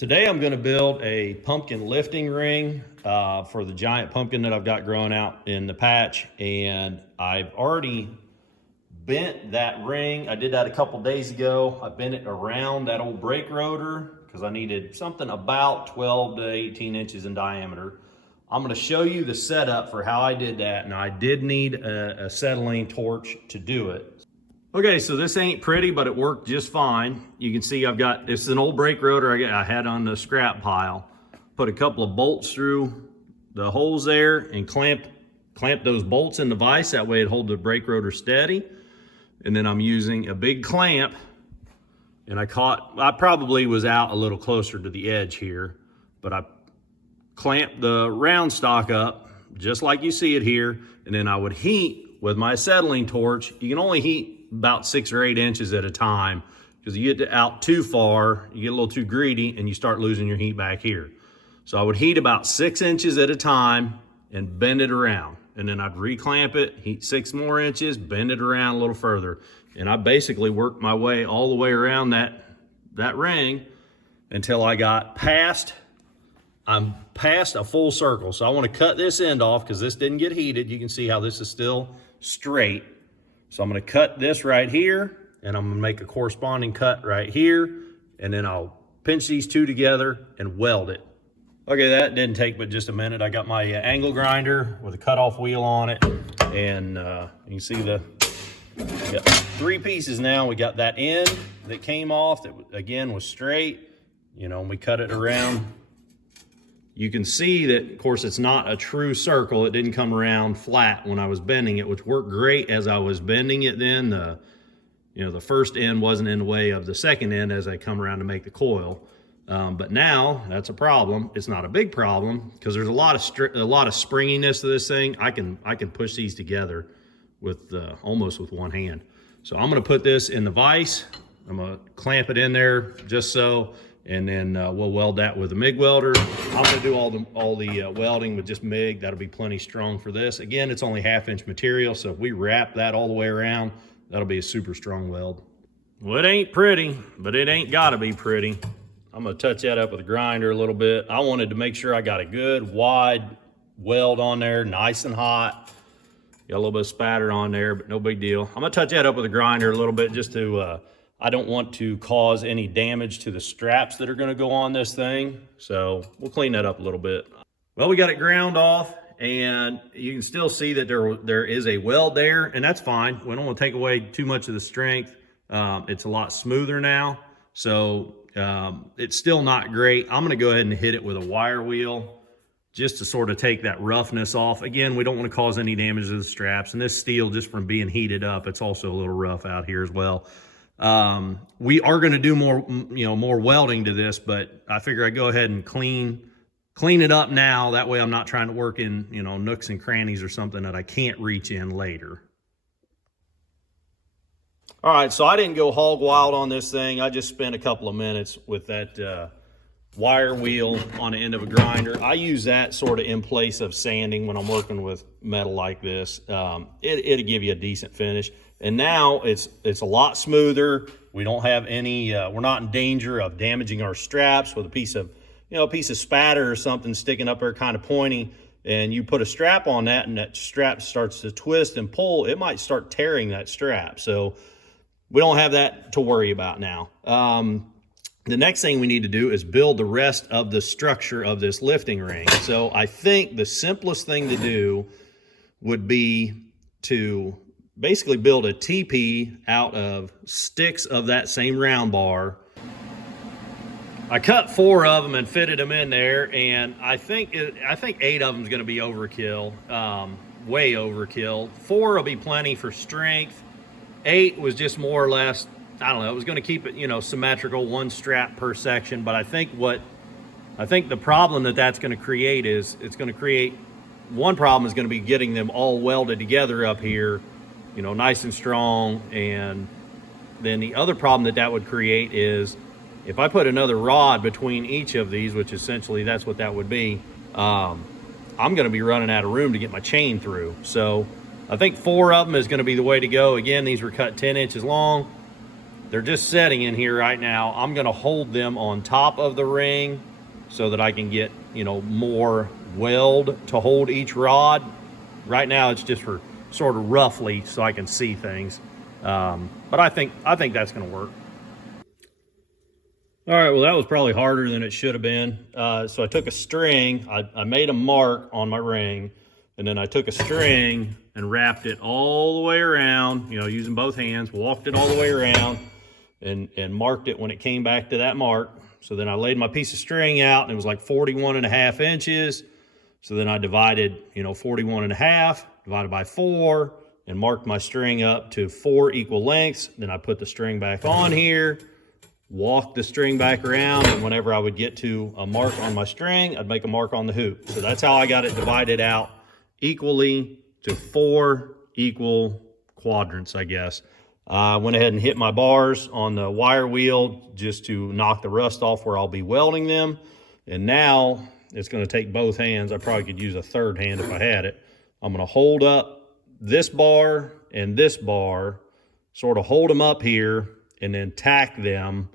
Today I'm going to build a pumpkin lifting ring for the giant pumpkin that I've got growing out in the patch, and I've already bent that ring. I did that a couple days ago. I bent it around that old brake rotor because I needed something about 12 to 18 inches in diameter. I'm going to show you the setup for how I did that, and I did need a acetylene torch to do it. Okay, so this ain't pretty, but it worked just fine. You can see this is an old brake rotor I had on the scrap pile. Put a couple of bolts through the holes there and clamp those bolts in the vise. That way it hold the brake rotor steady. And then I'm using a big clamp, and I probably was out a little closer to the edge here, but I clamped the round stock up just like you see it here. And then I would heat with my acetylene torch. You can only heat about 6 or 8 inches at a time, because you get out too far, you get a little too greedy, and you start losing your heat back here. So I would heat about 6 inches at a time and bend it around. And then I'd reclamp it, heat 6 more inches, bend it around a little further. And I basically worked my way all the way around that ring until I got I'm past a full circle. So I want to cut this end off because this didn't get heated. You can see how this is still straight. So I'm going to cut this right here, and I'm going to make a corresponding cut right here, and then I'll pinch these two together and weld it. Okay, that didn't take but just a minute. I got my angle grinder with a cutoff wheel on it, and you can see we got 3 pieces now. We got that end that came off that again was straight, and we cut it around. You can see that, of course, it's not a true circle. It didn't come around flat when I was bending it, which worked great as I was bending it then. The first end wasn't in the way of the second end as I come around to make the coil. But now that's a problem. It's not a big problem because there's a lot of springiness to this thing. I can push these together with almost with one hand. So I'm going to put this in the vise. I'm going to clamp it in there just so. And then we'll weld that with a MIG welder. I'm going to do all the welding with just MIG. That'll be plenty strong for this. Again, it's only 1/2 inch material, so if we wrap that all the way around, that'll be a super strong weld. Well, it ain't pretty, but it ain't got to be pretty. I'm going to touch that up with a grinder a little bit. I wanted to make sure I got a good wide weld on there, nice and hot. Got a little bit of spatter on there, but no big deal. I'm going to touch that up with a grinder a little bit just to I don't want to cause any damage to the straps that are going to go on this thing. So we'll clean that up a little bit. Well, we got it ground off, and you can still see that there is a weld there, and that's fine. We don't want to take away too much of the strength. It's a lot smoother now. So it's still not great. I'm going to go ahead and hit it with a wire wheel just to sort of take that roughness off. Again, we don't want to cause any damage to the straps. And this steel, just from being heated up, it's also a little rough out here as well. We are going to do more welding to this, but I figure I go ahead and clean it up now. That way I'm not trying to work in, nooks and crannies or something that I can't reach in later. All right, so I didn't go hog wild on this thing. I just spent a couple of minutes with that wire wheel on the end of a grinder. I use that sort of in place of sanding when I'm working with metal like this. It'll give you a decent finish. And now it's a lot smoother. We don't have any, we're not in danger of damaging our straps with a piece of spatter or something sticking up there kind of pointy, and you put a strap on that and that strap starts to twist and pull, it might start tearing that strap. So we don't have that to worry about now. The next thing we need to do is build the rest of the structure of this lifting ring. So I think the simplest thing to do would be to basically build a teepee out of sticks of that same round bar. I cut 4 of them and fitted them in there, and I think 8 of them is going to be overkill, way overkill. 4 will be plenty for strength. 8 was just more or less, I don't know, it was going to keep it, symmetrical, 1 strap per section. But I think the problem that's going to create is one problem is going to be getting them all welded together up here, nice and strong. And then the other problem that would create is if I put another rod between each of these, which essentially that's what that would be, I'm going to be running out of room to get my chain through. So I think 4 of them is going to be the way to go. Again, these were cut 10 inches long. they're just setting in here right now. I'm gonna hold them on top of the ring so that I can get, you know, more weld to hold each rod. Right now it's just for sort of roughly so I can see things. But I think that's gonna work. All right, well, that was probably harder than it should have been. So I took a string, I made a mark on my ring, and then I took a string and wrapped it all the way around, you know, using both hands, walked it all the way around and marked it when it came back to that mark. So then I laid my piece of string out and it was like 41.5 inches. So then I divided, you know, 41.5 divided by 4 and marked my string up to 4 equal lengths. Then I put the string back on here, walk the string back around, and whenever I would get to a mark on my string, I'd make a mark on the hoop. So that's how I got it divided out equally to 4 equal quadrants, I guess. I went ahead and hit my bars on the wire wheel just to knock the rust off where I'll be welding them. And now it's going to take both hands. I probably could use a third hand if I had it. I'm going to hold up this bar and this bar, sort of hold them up here, and then tack them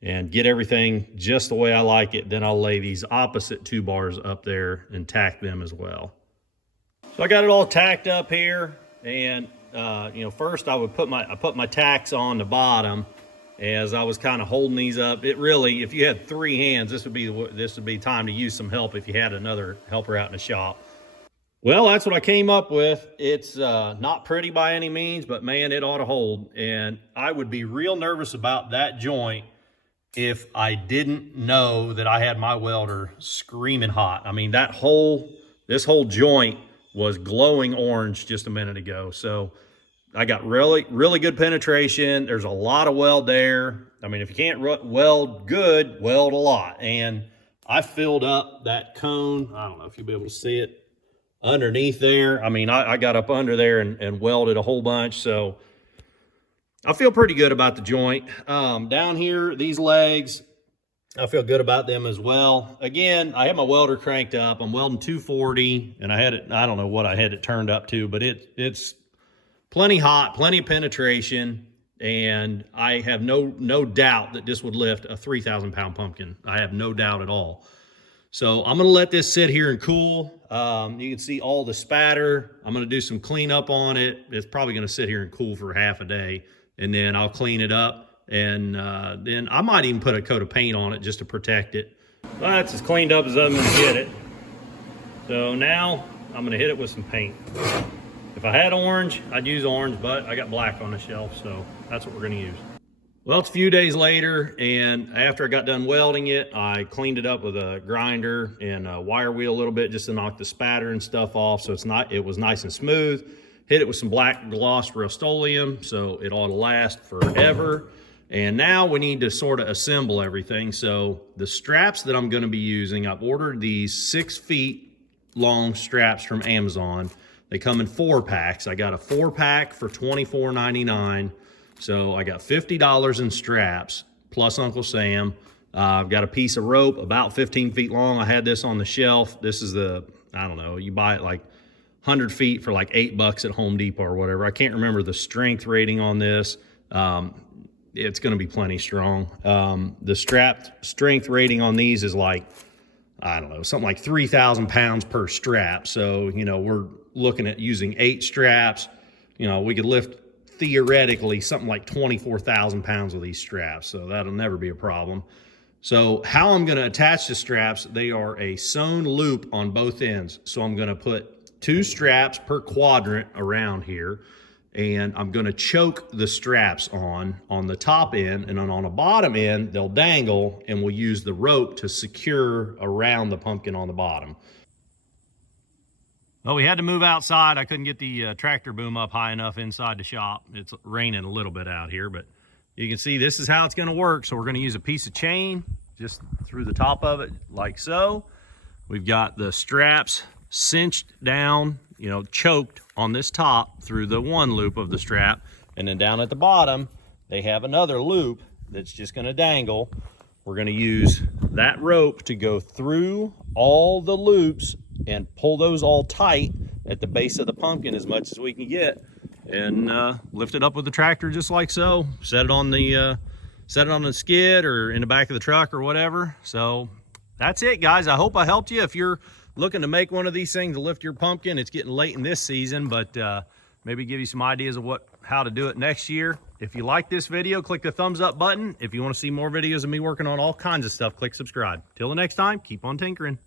and get everything just the way I like it. Then I'll lay these opposite 2 bars up there and tack them as well. So I got it all tacked up here, and you know, first I put my tacks on the bottom as I was kind of holding these up. It really, if you had 3 hands, this would be time to use some help if you had another helper out in the shop. Well, that's what I came up with. It's not pretty by any means, but man, it ought to hold. And I would be real nervous about that joint if I didn't know that I had my welder screaming hot. I mean, this whole joint was glowing orange just a minute ago. So I got really, really good penetration. There's a lot of weld there. I mean, if you can't weld good, weld a lot. And I filled up that cone. I don't know if you'll be able to see it underneath there. I mean, I got up under there and welded a whole bunch. So I feel pretty good about the joint. Down here, these legs, I feel good about them as well. Again, I have my welder cranked up. I'm welding 240, and I don't know what I had it turned up to, but it's plenty hot, plenty of penetration, and I have no doubt that this would lift a 3,000-pound pumpkin. I have no doubt at all. So I'm gonna let this sit here and cool. You can see all the spatter. I'm gonna do some cleanup on it. It's probably gonna sit here and cool for half a day, and then I'll clean it up. And then I might even put a coat of paint on it just to protect it. Well, that's as cleaned up as I'm gonna get it. So now I'm gonna hit it with some paint. If I had orange, I'd use orange, but I got black on the shelf, so that's what we're gonna use. Well, it's a few days later, and after I got done welding it, I cleaned it up with a grinder and a wire wheel a little bit just to knock the spatter and stuff off, so it was nice and smooth. Hit it with some black gloss Rust-Oleum, so it ought to last forever. And now we need to sort of assemble everything. So the straps that I'm gonna be using, I've ordered these 6 feet long straps from Amazon. They come in 4 packs. I got a 4-pack for $24.99. So I got $50 in straps, plus Uncle Sam. I've got a piece of rope about 15 feet long. I had this on the shelf. This is I don't know, you buy it like 100 feet for like $8 at Home Depot or whatever. I can't remember the strength rating on this. It's going to be plenty strong. The strength rating on these is like, I don't know, something like 3,000 pounds per strap. So, you know, we're looking at using 8 straps. You know, we could lift theoretically something like 24,000 pounds with these straps. So that'll never be a problem. So how I'm going to attach the straps, they are a sewn loop on both ends. So I'm going to put 2 straps per quadrant around here. And I'm gonna choke the straps on the top end, and then on the bottom end, they'll dangle, and we'll use the rope to secure around the pumpkin on the bottom. Well, we had to move outside. I couldn't get the tractor boom up high enough inside the shop. It's raining a little bit out here, but you can see this is how it's gonna work. So we're gonna use a piece of chain just through the top of it, like so. We've got the straps cinched down, you know, choked on this top through the one loop of the strap, and then down at the bottom they have another loop that's just going to dangle. We're going to use that rope to go through all the loops and pull those all tight at the base of the pumpkin as much as we can get, and lift it up with the tractor just like so. Set it on the skid or in the back of the truck or whatever. So that's it, guys. I hope I helped you. If you're looking to make one of these things to lift your pumpkin, it's getting late in this season, but maybe give you some ideas of how to do it next year. If you like this video, click the thumbs up button. If you want to see more videos of me working on all kinds of stuff, click subscribe. Till the next time, keep on tinkering.